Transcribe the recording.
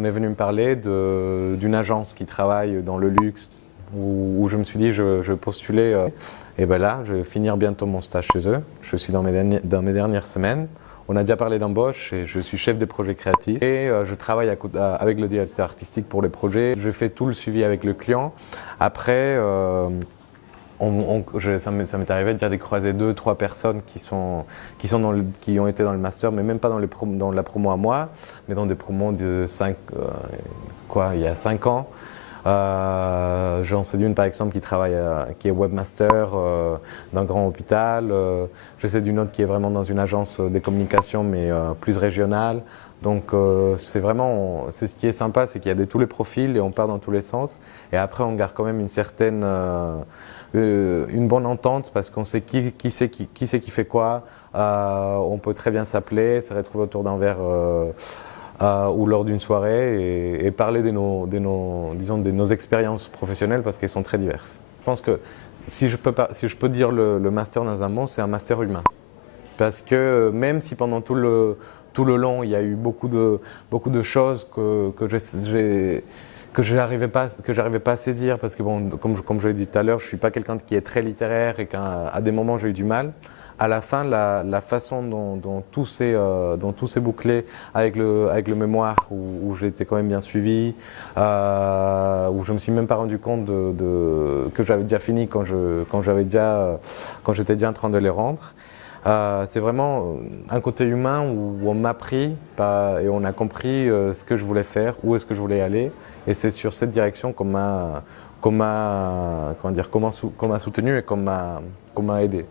on est venu me parler d'une agence qui travaille dans le luxe où je me suis dit je postulais et ben là je vais finir bientôt mon stage chez eux. Je suis dans mes dernières semaines. On a déjà parlé d'embauche et je suis chef de projet créatif et je travaille avec le directeur artistique pour les projets. Je fais tout le suivi avec le client. Après, ça m'est arrivé de croiser 2-3 personnes qui ont été dans le master, mais même pas dans la promo à moi, mais dans des promos de il y a 5 ans. J'en sais d'une par exemple qui est webmaster d'un grand hôpital. Je sais d'une autre qui est vraiment dans une agence des communications mais plus régionale. Donc c'est ce qui est sympa, c'est qu'il y a tous les profils et on part dans tous les sens. Et après on garde quand même une bonne entente parce qu'on sait qui c'est qui fait quoi. On peut très bien s'appeler, se retrouver autour d'un verre ou lors d'une soirée et parler de nos expériences professionnelles parce qu'elles sont très diverses. Je pense que si je peux dire le master dans un mot, c'est un master humain. Parce que même si pendant tout le long, il y a eu beaucoup de choses que je n'arrivais pas à saisir parce que bon, comme je l'ai dit tout à l'heure, je ne suis pas quelqu'un qui est très littéraire et qu'à des moments j'ai eu du mal. À la fin, la façon dont tout s'est bouclé avec le mémoire où j'ai été quand même bien suivi, où je me suis même pas rendu compte que j'avais déjà fini quand j'étais déjà en train de les rendre. C'est vraiment un côté humain où on m'a pris et on a compris ce que je voulais faire, où est-ce que je voulais aller. Et c'est sur cette direction qu'on m'a soutenu et qu'on m'a aidé.